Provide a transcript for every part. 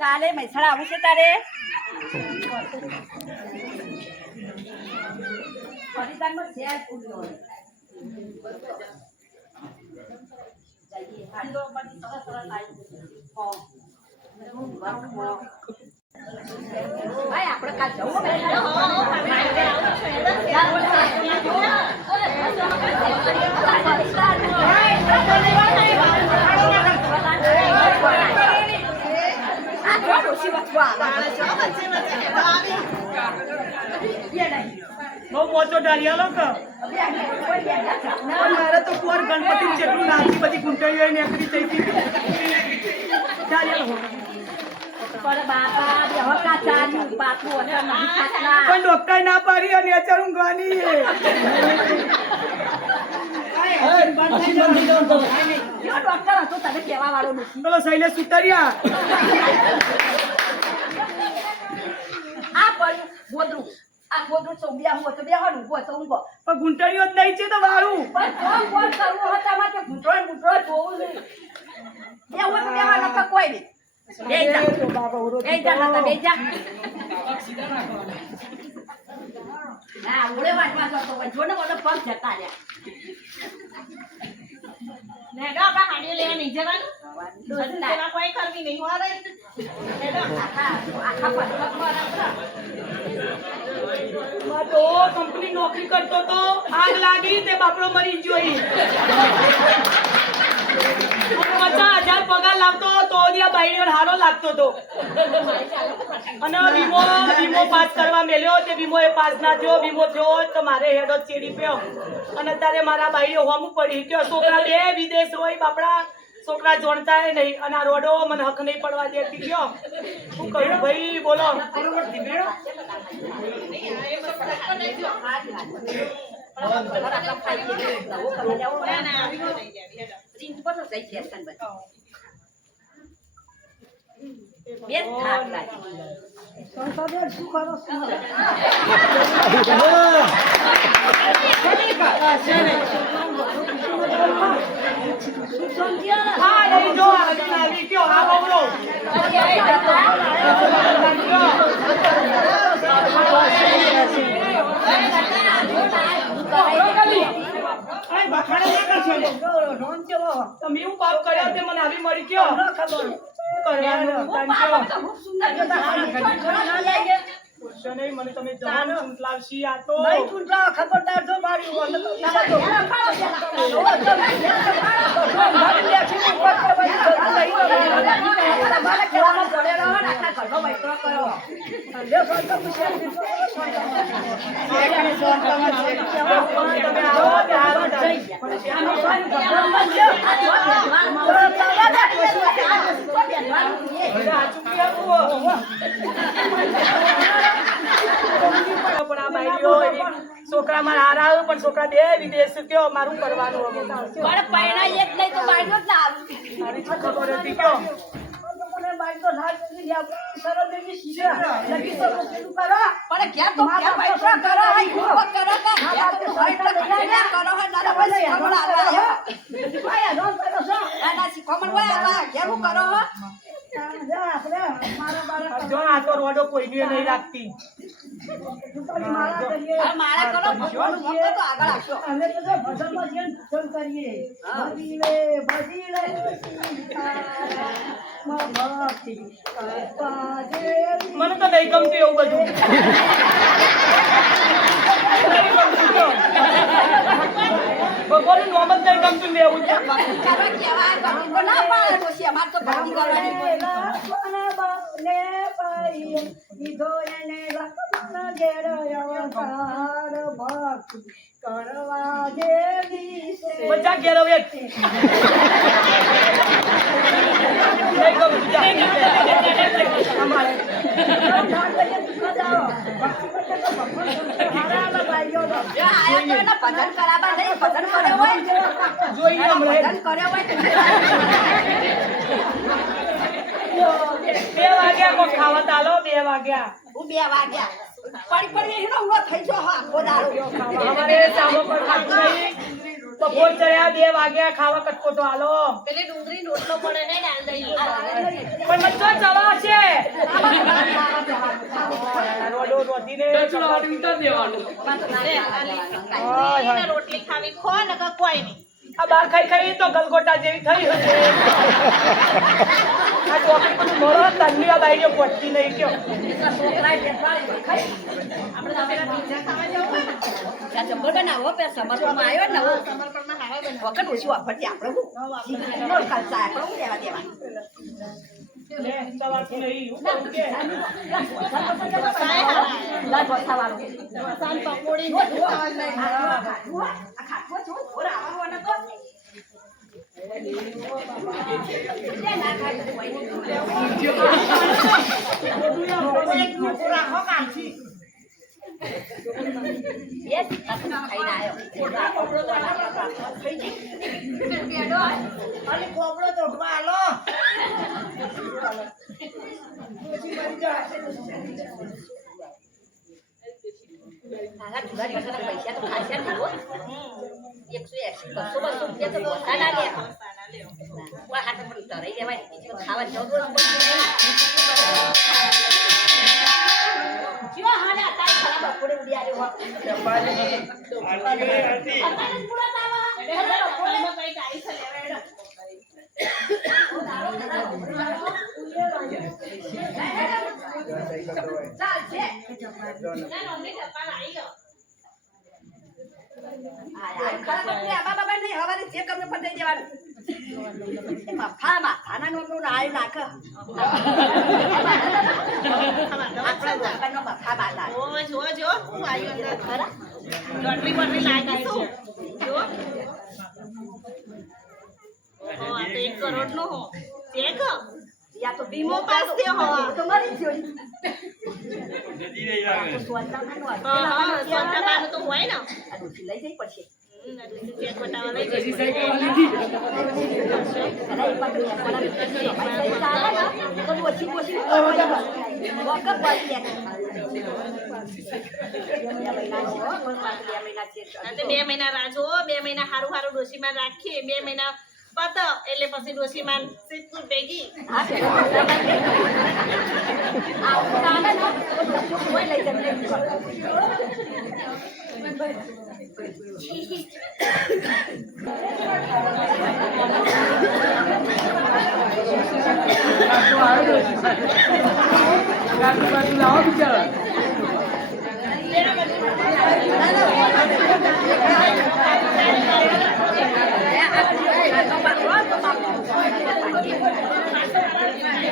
કાલે મહેસાણા આવું છે તારે પરિધાનમાં શેર પૂર્યો જઈએ હાલો બની સરસ સરસ ભાઈ આપણે કાલ જવું બહુ મોટો ડાળિયા લો મારે તો કોર ગણપતિ જેટલું નાની બધી ગુંટણીઓ નીકળી થઈ હતી પણ ડોક્ટર ના પાડી અને અત્યારે ઊંઘવાની પેલો શૈલેષ સુતરિયા આ ગોદરું ચોબ્યા હું તો બેહવાનું ઉભો તો ઊંઘો પણ ગુંટણીઓ જ નહીં છે તો વારું પણ કોણ કરવું હતા માટે ગુંટરો જોવું નહીં બેહવું તો બેહવા નકા કોઈ નહીં બેજા નતા બેજા ના ઓળે વાટવા તો જોને બોલો પગ જતા રહ્યા ને ગા આપા હાડી લેવા નહીં જવાનું દોસ્તના કોઈ કરવી નહીં હો રે આખા તો કંપની નોકરી કરતો તો આગ લાગી તે બાપડો મરી જોઈ 50,000 પગાર લાગતો તો બાઈડીઓ હારો લાગતો તો અને વીમો પાસ કરવા મેલ્યો તે વીમો એ પાસ ના થયો વીમો થયો તો મારે હેડો ચેડી પ્યો અને અત્યારે મારા બાઈડીઓ હોમું પડી ગયો છોકરા બે વિદેશ હોય બાપડા છોકરા જોડતા નહીં અને આ રોડો મને હક નહીં પડવા દેતી ગયો શું કહ્યું ભાઈ બોલો તમે એવું પાપ કર્યા તે મને આવી મળી ગયો મને તમે જવાન લાવશી આ તો ખબરદાર જો મારી છોકરા મારા હારા પણ છોકરા બે વિદેશ કયો મારું કરવાનું ખબર હતી કયો આ તો રોડો કોઈ નહીં રાખતી મને તો નહીં ગમતું એવું બધું ભગવાન નોમ જ નહીં ગમતું લેવું છે બધા ઘેરો વ્યક્તિ બે વાગ્યા કોઈ ખાવા ચાલો 2 વાગ્યા પડી પડી એનો ઉભો થઈ ગયો હા બોલારો અમારે ચાલો પર ખાતું નહીં બપોર ચડ્યા 2 વાગ્યા ખાવા કટકો તો હાલો પેલી ડુંગળી રોટલો પડે ને દાલ દઈ પણ મચ્છો ચવા છે બેસીને એને રોટલી ખાવી ખો નકર કોઈ નહીં. આ બાર ખાઈ ખાઈ તો ગલગોટા જેવી થઈ હશે આ ચોકડી બધું મોરો તન્ની આ બાઈઓ પટતી નહીં કયો છોકરાએ બેસવાડી ખાઈ આપણે તો પેલા પિઝા ખાવા જવું હોય ને. ત્યાં જબ્બર બનાવો પે સમર્પણમાં આવ્યો ને નવો સમર્પણમાં હારા બનાવો. વખત ઓછું વાપરતી આપણે હું જીવનો ખર્ચા આપણે હું લેવા દેવા લે સવારથી નહીં હું કહું કે સાય હારા. લાલ ભરથાવાળો. સાન પકોડી જો, જો, આ ખાટવો જો, ઓરા આવવાનો તો. લે ના ખાય તો કોઈ નહીં. Yes, આપણે ખાઈને આવ્યો. થઈ ગઈ. આના જુદા જુદા પૈસા તો ખાસા ને હો. 180, 200 રૂપિયા તો ઓછા ના લે. વા હાથ પર તરાઈ દેવાય. બીજું ખાવા જવું હોય તો જીવા હાલે તાર ખરાબ બપોરે ઉડી આવ્યો હો. અત્યારે પૂરા તાવા. એમાં કઈ ગાડી છે લેવા એડો. ચાલ છે. ના મમ્મી ચપ્પલ આવી ગયો. ખરાબ બપોરે આબા બાબા નહીં હવારે જે ગમે પણ દઈ દેવાનું. માથાના નોમનું આયુ નાખ. આપણા બાબાનો માથા બાંધા. જો હું આવ્યો અંદર ખરા. લોટરી બોટરી લાગી શું જો. આ તો 1 કરોડ નો હો. ચેક યા તો વીમો પાસ થયો હો. તો મરી જ જોઈ. હા સંતાબાનું તો હોય ને. આ ડોસી લઈ જઈ પડશે. ચેક બતાવવા લઈ જઈશ. અને 2 મહિના રાહ જોવો. 2 મહિના હારું હારું ડોશીમાં રાખીએ. 2 મહિના પત એટલે પછી ડોશીમાં સીધું ભેગી.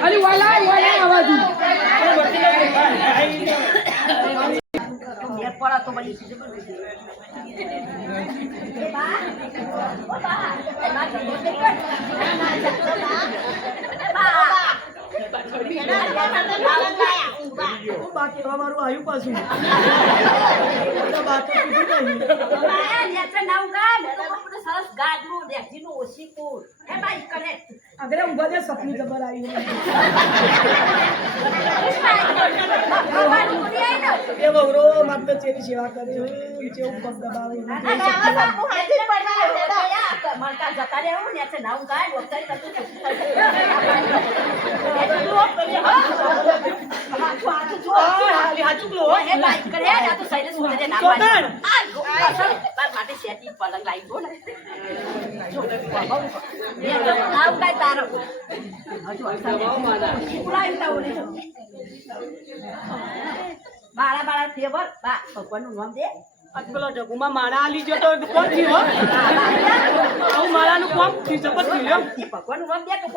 અરે વાલા આવાજ પડા તો બની બાકી અમારું આવ્યું પાછું બાકી કીધું સરસ ગાડલું દેખજીનું ઓછી કુર હે ભાઈ કરે અગરે ઊભા દે સપની જબર આવી એ બવરો માત્ર ચેરી સેવા કરે જેવું પગ દબાવે મરકા જતા રહેવું ને છે નામ ગાય વખત માટે શેતી પલંગ લાવી દો ને નામ ગાય તારો બાળા બાળા ફેવર બા ભગવાનનું નામ દે પેલો જગુમાં માળા આલી ગયો તો કોણ થયું આવું માળાનું કોમ જબર થયું ભગવાનનું નામ દે તો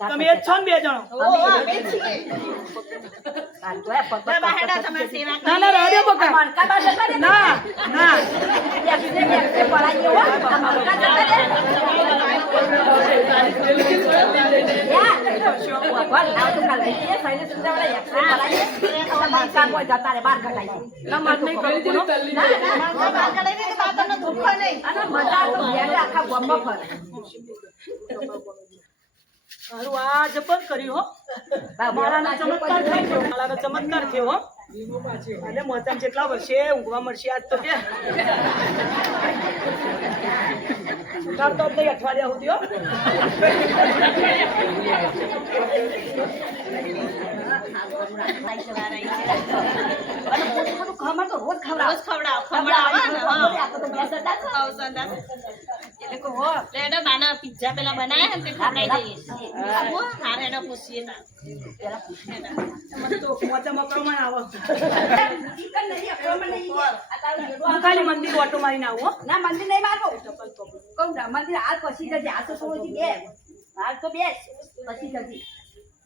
તમે એ જ છો ને 2 જણો ના ના રાડે બકા ના ના હારું આ જબર કર્યું હો માળાનો ચમત્કાર થયો માળાનો ચમત્કાર થયો હો અને મોતામ જેટલા વર્ષે ઊંઘવા મળશે આજ તો કે ઉતારતો જ નહીં અઠવાડિયા સુધી હો અને બધું ખમણ તો રોજ ખવડાવો. રોજ ખવડાવો ને હા આપણે તો બે સરદાર છો. એટલે કહો, હો. લેડો બાના પિઝા પેલા બનાયા ને તે ખવડાવી દઈએ આવો હારે એનો પૂછીએ ના પેલા પૂછીએ. મને તો મોટા મકરોમાં આવો ચિકન નહીં, અક્રમણ નહીં. આ તારું જેડું હું ખાલી મંદિર ઓટો મારીને આવું હો. ના, મંદિર નહીં મારવું. કહું ના, મંદિર હાલ પછી જજે. આ તો થોડું બે હાલ તો બેસ પછી જજે.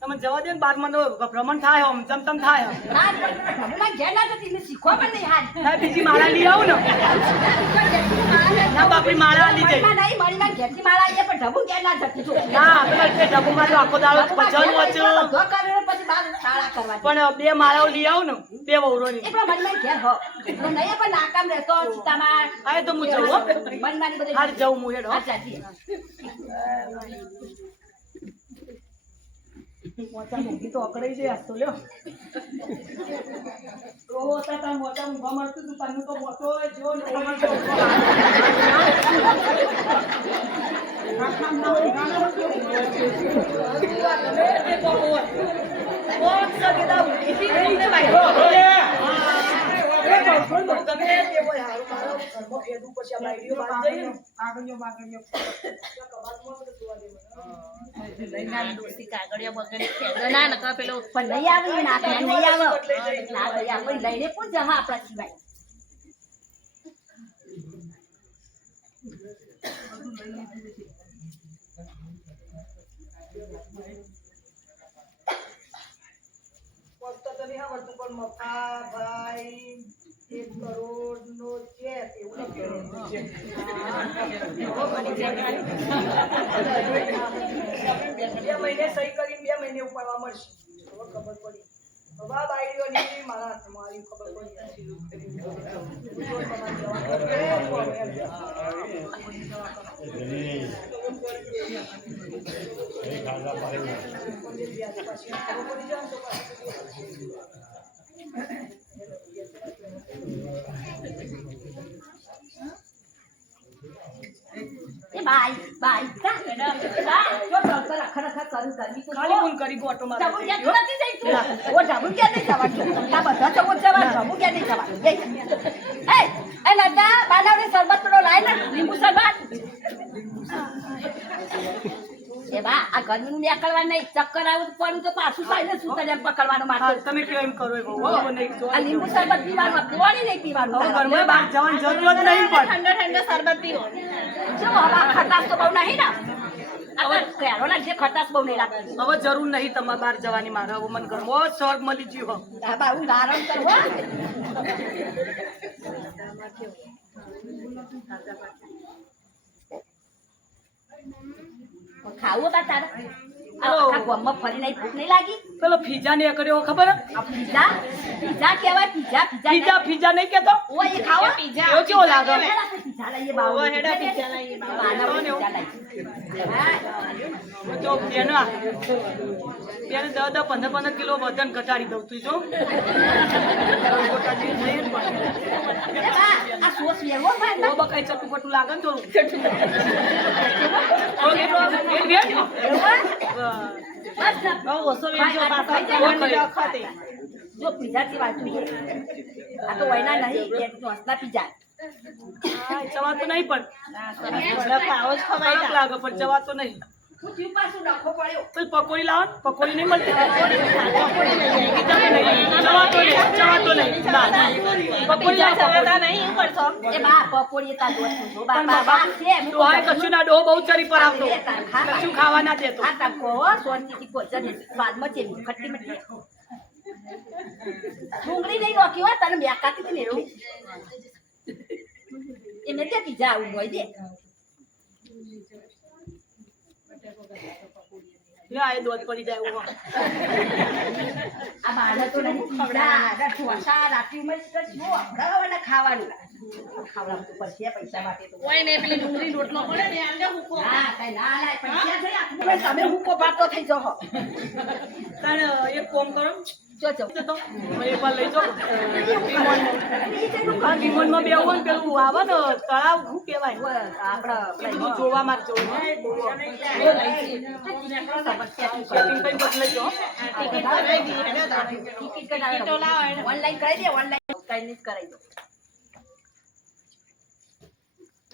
તમે જવા દે ને બારમાં તો ભ્રમણ થાય આમ જમતમ થાય ના, ભગવાન ઘેર ના જતી, એને શીખવા પણ નહીં હાલ. ના બીજી માળા લઈ આવું ને ના બાપરી માળા લઈ જઈ મણીમાં નહીં, મણીમાં ઘેરથી માળા આવીએ, પણ ઢબુ ઘેર ના જતી જો. ના આપણે ઢબુમાં તો આખો દાડો ભજન વાંચ્યું બધો કર્યો પછી બાર શાળા કરવાની. પણ બે માળાઓ લઈ આવું ને બે વહુરોની એ પણ મણીમાં ઘેર હો. એટલે નહીં પણ નાકામ રહેતો સીતામાં. હા તો હું જઉં હો મણીમાંની બધી હાલ જઉં હું હેડો હા, ચાલજી. મોટા મૂકી તો અકડાઈ જાય આજ તો લ્યો રોહો હતા તાર મોટા ઊંઘવા મળતું તું તને તો મોટો જો ને ખબર જો કાગળિયા બગડે ખેડો ના નકર પેલો પણ નહીં આવે ને નાક નહીં આવે. ના ભાઈ આપણે લઈને કોણ જહા આપણા સિવાય. બે મહિને સહી કરીને 2 મહિને ઉપાડવા મળશે ખબર પડી હવે બાયડીઓ ની મારા હાથમાં આવી ખબર એ બાય બાય કા બાય જો ડોક્ટર ખરેખર કરું કરવી તો ખાલી ફોન કરી ગોટો મારો ઢબુ ક્યાં તું નથી જઈ તું ઓ ઢબુ ક્યાં નહીં જવાનું આ બધા તો કોણ જવાનું ઢબુ ક્યાં નહીં જવાનું એ લડા બાલાવને શરબત પેલો લાય ને લીંબુ શરબત એ બા આ ગરમીનું નીકળવા નહીં ચક્કર આવું પડ્યું તો પાછું સાઈને શું તને પકડવાનું માટે તમે કેમ એમ કરો એ બહુ નહીં જો આ લીંબુ શરબત પીવાનું પાણી નહીં પીવાનું હવે ઘરમાં બહાર જવાની જરૂર જ નહીં પણ ઠંડો ઠંડો શરબત પીવો જો હવે ખટાશ તો બહુ નહીં ને હવે કેરોના જે ખટાશ બહુ નહીં લાગતી હવે જરૂર નહીં તમારે બહાર જવાની મારે હવે મને ઘરમાં જ સ્વર્ગ મળી ગયો આ બા હું આરામ કરવો ખાવું બા તારે આખા ગામમાં ફરીને ભૂખ નહીં લાગી પેલો ફીજા ને કર્યો ખબર આ પીઝા પીઝા કહેવાય પીઝા ફીજા ફીજા નહીં કેતો ઓ એ ખાવો પીઝા એવો કેવો લાગે પીઝા લઈએ બાવ હેડા પીઝા લઈએ પીઝા લઈએ જો બેના બેન 10-15 કિલો વજન ઘટાડી દઉં તું જો આ સોસ લેવો ભાઈ ઓ બકાઈ ચટપટું લાગે ને થોડું ઓકે બેન જો પીઝા થી વાંચું છે આ તો વૈના નહીં હસના પીઝા ચવાતો નહીં પણ ખાવો જ ખવાય ખરાબ લાગે પણ ચવાતો નહીં હું થયું પાછું ડખો પડ્યો તો પકોડી લાવો ને પકોડી નહીં મળતી ચવાતો નહીં પકોડી લાવો નહીં પડશો એ બા પકોડી તા દોસ્ત જો બા બા છે તો આ કશું ના ડો બહુ ચરી પર આવતો કશું ખાવા ના દેતો આ તકો સોનથી ભોજન સ્વાદમાં છે ખટ્ટી મીઠી ડુંગળી નહીં રોકી હોય તને બેકાતી હતી ને એવું એને તે પીઝા આવું હોય દે લે આ દોધ પડી જાય એવું આ બાળકો નહીં પીઝા ઢોસા રાત્રિ માં શું હમણાં ખાવાનું ખાવડાવવું તો પડશે પૈસા માટે તો કોઈ ને પેલી ડુંગળી રોટલો પડે ને આલે હુકો ના કઈ ના ના પૈસા થઈ આપણે તમે હુકો પાટો થઈ જાઓ તાણ એક કોમ કરો જો જો તો એક વાર લઈ જાઓ વિમાનમાં બેવું ને પેલું આવે ને તળાવ શું કહેવાય આપણા જોવા માં સેટિંગ કઈ બદલાઈ જાઓ ટિકિટ ઓનલાઈન કરી દે ઓનલાઈન ચાઇનીઝ કરાવી દો.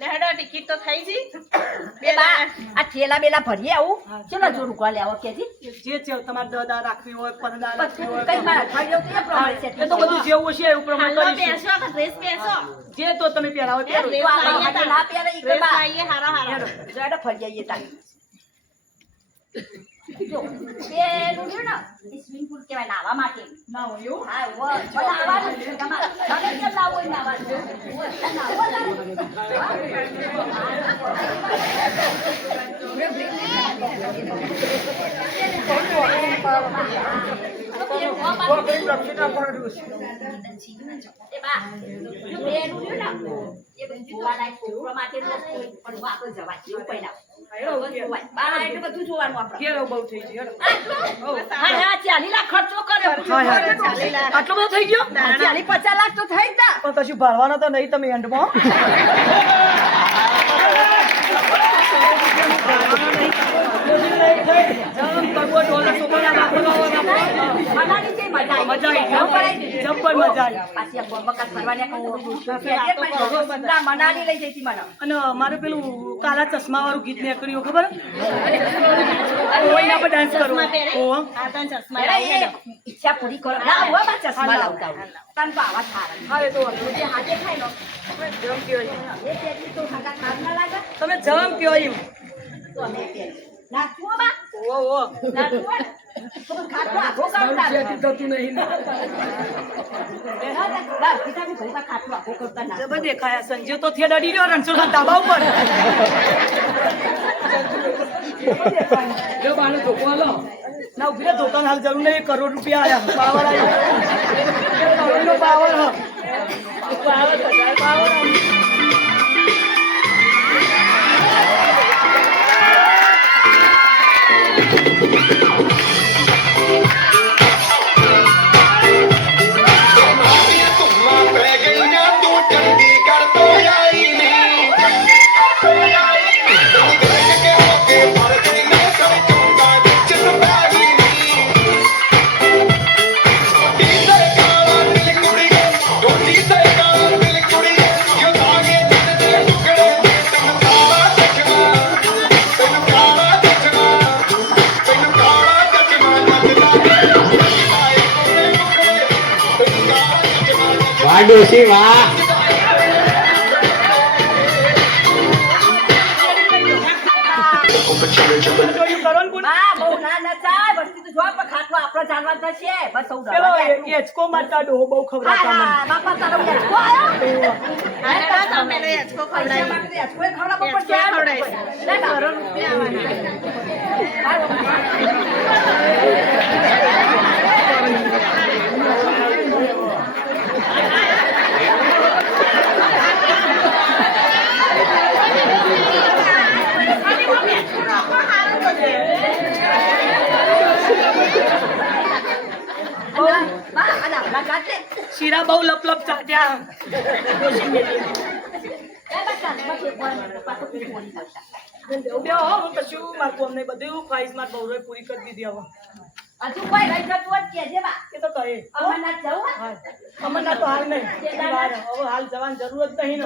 ને હેડો ટિકિટ તો થઈ જી એ બા, આ થેલા બેલા ભરીએ આવું ચલો જો રૂકવા લેવો કેજી જે છે તમારે 10 દાડા રાખવી હોય 15 દાડા રાખવી હોય કઈ મારા અઠવાડિયો તો એ પ્રમાણે છે એ તો બધું જેવું છે એવું પ્રમાણે હાલો કરીશું. બેસો કે ડ્રેસ પહેરશો જે તો તમે પહેરાવો એ પહેરો. ડ્રેસ લાવીએ તાર. ના પહેરે ઈ ડ્રેસ બા લાવીએ હારો હારો જોડે ફરી આવીએ તારી જો પેલું છે ને એ સ્વિમિંગ પુલ કહેવાય નાહવા માટે ના હોય એવું હા પણ આવવાનું છે તમારે તમે કેમ લાવો હોય નાહવાનું નાહવો એ બા જો પેલું છે ને એ બધું જોવાના છોકરા માટે પણ આપણે જવા જેવું પહેલા બા એટલે બધું જોવાનું આપણે ઘેરો બહુ થઈ ગયો. હા હા 40 લાખ ખર્ચો કર્યો આટલો બધો થઈ ગયો 40-50 લાખ તો થઈ જ તા પણ કશું ભરવાનો તો નહીં તમે એન્ડમાં. મનાલી જઈ મજા આવી જબ્બર મજા આવી. પાછી આ બકાત ફરવાને કહું મનાલી લઈ જઈતી મને અને મારું પેલું કાલા ચશ્મા વાળું ગીત નીકળ્યું ખબર ઓય આપણે ડાન્સ કરો. ઓહો. આ તને ચશ્મા અરે લાવી એ હેડો ઈચ્છા પૂરી કરો ના હો બા ચશ્મા લાવતા હું તન તો આવા થારા હા એ તો જે હાથે ખાઈ લો જમ કયો એમ. એ પેલી તો ખાતા ખાર ના લાગે તમે જમ કયો એમ. તો અમે પેલી નાખવો બા ઓહો નાખવો તો ખાતો આખો કરતા થતું નહીં. જબર દેખાયા સંજય તો થયા ડરી રહ્યો રણછોડના ધાબા ઉપર. જો બાનું ધોકો આલો ના ઉભી રહે ધોકાને હાલ જરૂર નહીં. 1 કરોડ રૂપિયા આયા પાવર આવ્યો કરોડનો પાવર હ પાવર આવ્યો. ડોશી વાહ જોયું કરો ને કોણ? બા બહુ ના નચાય વસ્તી તો જો પણ ખાતો આપણો જાનવર થશે બસ સૌ પેલો એચકો મારતા ડોહો બહુ ખવડાવતા મને. હા બાપા તારો યાચકો આયો હેડો તો પેલો હેચકો પૈસા ખવડાવી માટે યાચકોય ખવડાવવો પડશે યાચકો ખવડાવીશ. લે બા. કરોડ રૂપિયા બા આ લાકડા કાઢ દે શીરા બહુ લપ ચાટ્યા. એ બા ચાંદમાં છે પણ પાછો પીઠ મોડી પડતા બે હો હું કશું મારતું અમને બધું પ્રાઇઝ માં બહુ પૂરી કરી દીધી હવે. હજુ કોઈ રહી જતું હોત કહેજે બા એ તો કહે અમરનાથ જવું હા. અમરનાથ તો હાલ નહીં. હવે હાલ જવાની જરૂર જ નહીં ને.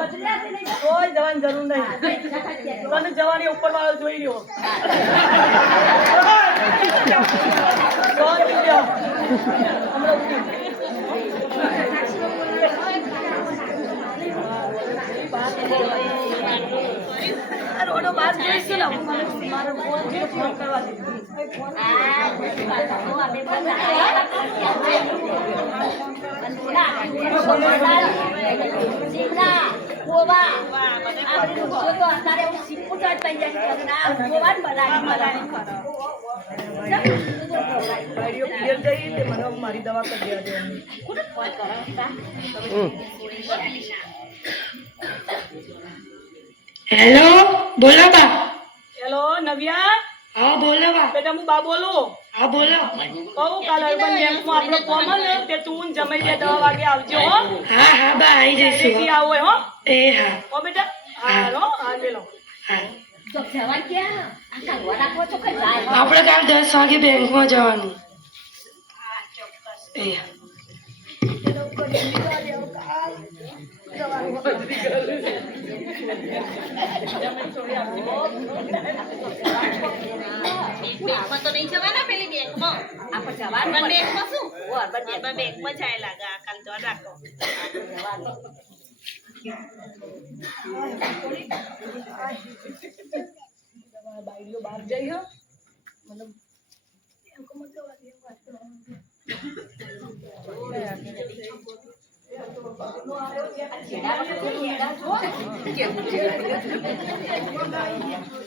કોઈ જવાની જરૂર નહીં. તને જવાની ઉપર વાળો જોઈ લ્યો. જોઈ લ્યો. હમણાં ઉઠી. આ રોડો બહાર જોઈશું ને મારો ફોન છે ફોન કરવા દે. ગાડીઓ પિયર જઈ તે મને મારી દવા કરી દેવા દે. હેલો બોલો બા. હેલો નવ્યા હા બોલો બા. બેટા હું બા બોલું. હા બોલો. કહું કાલ અર્બન બેંકમાં આપણો ફોર્મ ને તે તું જમાઈ દે 10 વાગે આવજો હો. હા હા બા આવી જઈશું તેથી બા. આવો હો. એ હા હો બેટા હાલો હા મેલો. હા જવા ક્યાં આ કાલવા રાખો છો કે જાય આપણે કાલ 10 વાગે બેંકમાં જવાનું. એ હા. બેંકમાં તો નહીં જવાના પેલી બેંકમાં આપણે જવાનું પણ પણ બેંકમાં શું ઓ, અરબન બેંક. બેંકમાં જાય લાગે આ કાલ તો રાખો જવાનું. બાયડીઓ બહાર જઈ હો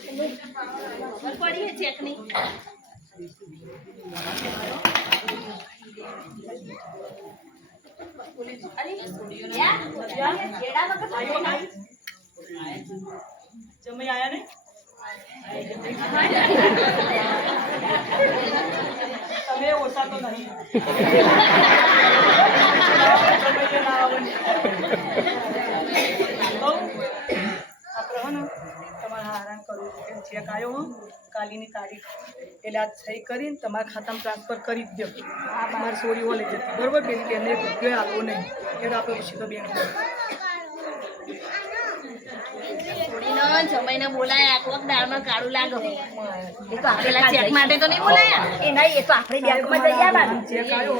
ખબર પડી છે ચેકની જમી આયા ને તમે ઓછા તો નહીં જમીને ના આવવાની. આપણે હો ને તમારે હેરાન કરવું એમ ચેક આવ્યો હો કાલીની તારીખ એટલે આ સહી કરીને તમારા ખાતામાં ટ્રાન્સફર કરી જ દો. આ તમારી સોરી હો લઈ જતી બરોબર પેલી બેનને રૂપિયો આપવો નહીં એટલે આપણે પછી તો બેન છોડીને જમાઈને બોલાયા કોક દાળમાં કાળું લાગે એ તો આપણે પેલા ચેક માટે તો નહીં બોલાયા એ નહીં એ તો આપણે બેંકમાં જઈ આવવાનું. ચેક આવ્યો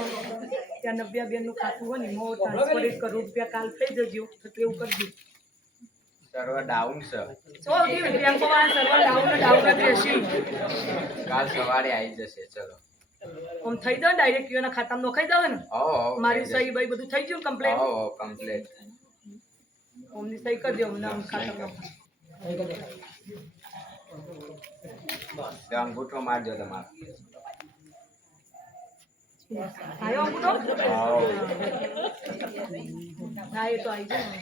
ત્યાં નવ્યા બેનનું ખાતું હોય ને એમાં ટ્રાન્સફર એક કરોડ રૂપિયા કાલ થઈ જજો તો એવું કરજો. સર્વર ડાઉન છે બેંકોમાં સર્વર ડાઉન જ રહેશે. કાલ સવારે આવી જશે ચલો આમ થઈ જાય ડાયરેક્ટ એના ખાતામાં નોખાઈ જાય ને હો મારી સહી ભાઈ બધું થઈ ગયું કમ્પ્લેટ હો કમ્પ્લીટ ઓમની સહી કરી દો નામ ખાતામાં અંગૂઠો મારજો તમારો આવ્યો અંગૂઠો હો ના એ તો આવી જાય ને.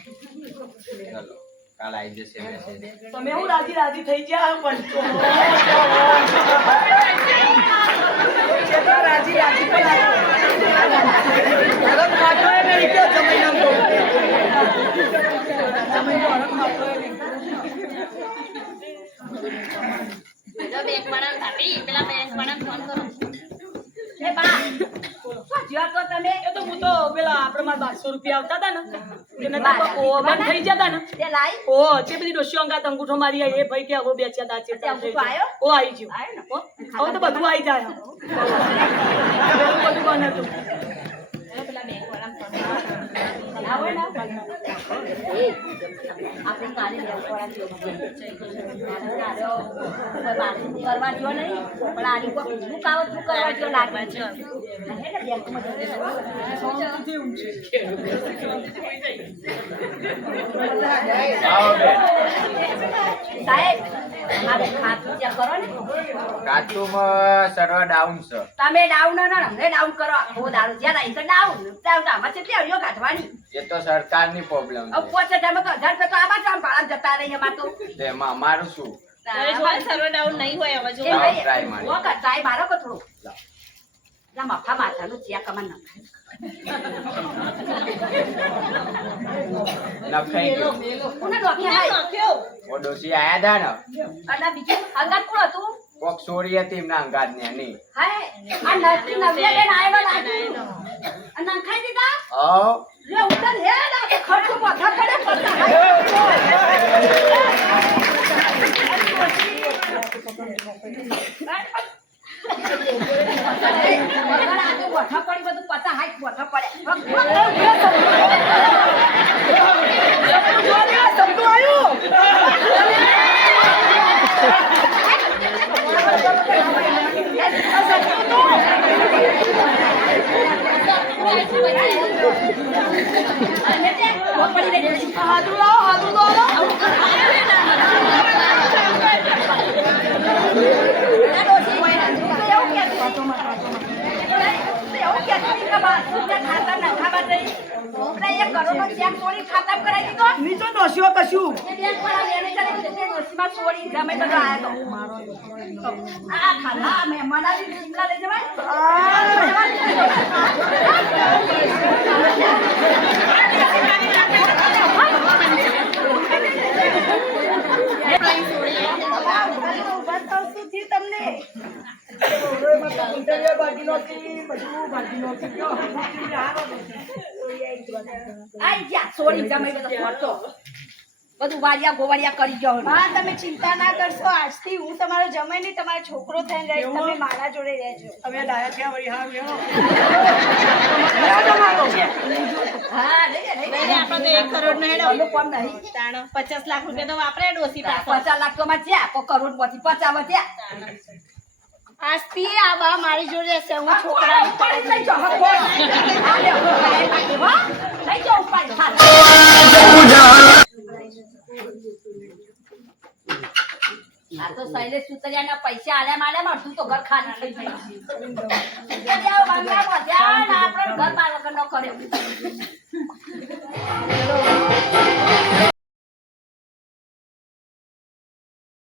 ચલો કાલ આવી જશે મેસેજ તમે હું રાજી રાજી થઈ ગયા પણ કેટલા રાજી રાજી પણ હરક માટો એ નહીં ગયો જમીન હરક માટો એ નહીં. બેંક વાળા ભાભી પેલા બેંક વાળા ફોન કરો એ બા શું જ્યો તો તમે એ તો હું તો પેલા આપણે મારા 1200 રૂપિયા આવતા હતા ને એને તો બંધ થઈ જતા ને તે લાઈ ઓ જે બધી ડોશીઓ અંગાત અંગૂઠો મારી એ ભાઈ કે હવે બેચ્યા દા છે અંગૂઠો આયો? ઓ આવી ગયો હો હવે તો બધું આવી જાય બધું બને હતું પેલા બેંક વાળા ફોન આવો ને આપણે કાલે બેંકવાળા જોડે કરવા જો નહીં પણ આની કોઈ બીજું કાવતરું કરવા જો લાગે છે હે ને બેંકમાં આવો બેન સાહેબ મારે ખાતું ચેક કરો ને કાચુમાં સર્વર ડાઉન છે તમે ડાઉન ના અમને ડાઉન કરો આખો દારૂ જ્યાં આવી તો ડાઉન આમાં કેટલી અડીઓ કાઢવાની એ તો સરકારની પ્રોબ્લેમ છે પોચે તમે તો 1000 રૂપિયા તો આમાં ચામ ભાડા જતા રહી અમાર તો તેમાં અમારું શું સર્વર ડાઉન નહીં હોય હવે જો એ ભાઈ try મારી. વખત ટ્રાય મારો કે થોડું ના મફા માથાનું ચેક અમન નખાઈ ગયો કોને ડોક્યા હાય નાખ્યો ઓ ડોસી આયા હતા ને અને બીજું અંગાત કોણ હતું કોક ચોરી હતી એમના અંગાત ને એની હાય આ નસી નવ્યા બેન આયવા લાગ્યું અને નખાઈ દીધા હો લે ઉતર હે ના કે ખર્ચો માથા પડે પડતા હાય બધું પતા હાય મોઢા પડે નીચો ડોશીઓ કશું તમને આઈ જા સોરી જમાઈ બધો ફોટો બધું વાડિયા ગોવાડિયા કરી જાવ હા તમે ચિંતા ના કરશો આજથી હું તમારો જમાઈ નહીં તમારો છોકરો થઈને રહીશ તમે મારા જોડે રહેજો તમે ડાયા થયા વળી હા વેણો. હા લઈ લે લઈ લે, આપણે તો 1 કરોડ નો હેડો. એનો કોમ નહીં તાણ 50 લાખ રૂપિયા તો વાપરે ડોસી પાસે 50 લાખ તો માં જ્યાં કો કરોડ માંથી 50 વધ્યા આજથી આ બા મારી જોડે રહેશે હું છોકરા ઉપાડી લઈ જાઓ હકો આ લે હો લઈ જાઓ ઉપાડી હા આ તો શૈલેષ સુતરિયાના પૈસા આલ્યા માલ્યા મળતું તો ઘર ખાલી થઈ જાય સુતરિયા બંગલા વધ્યા ને આપણે ઘર બાર વગર નો કર્યો